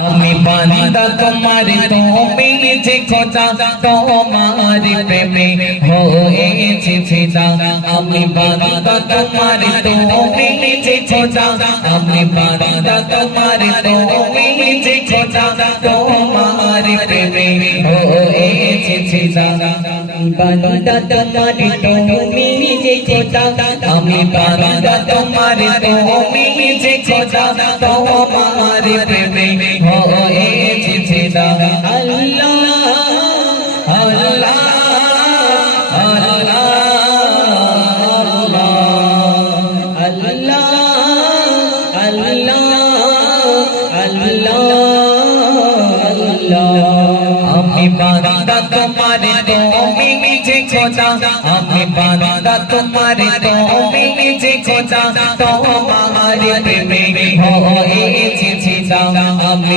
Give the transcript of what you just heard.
আমি বান্দা তোমার তুমি যে খোদা তোমার প্রেমে হয়েছি ফিদা আমি বান্দা তোমার তুমি যে খোদা আমি বান্দা তোমার তুমি যে খোদা তোমার প্রেমে হয়েছি ফিদা বান্দা তোমার তুমি যে খোদা আমি বান্দা তোমার তুমি যে খোদা তোমার প্রেমে হয়েছি ফিদা আল্লাহ আল্লাহ আল্লাহ আল্লাহ আল্লাহ আল্লাহ আল্লাহ আমি বান্দা তোমার তুমি যে খোদা আমি বান্দা তোমার তুমি যে খোদা তোমার প্রেমে হয়েছি ফিদা আমি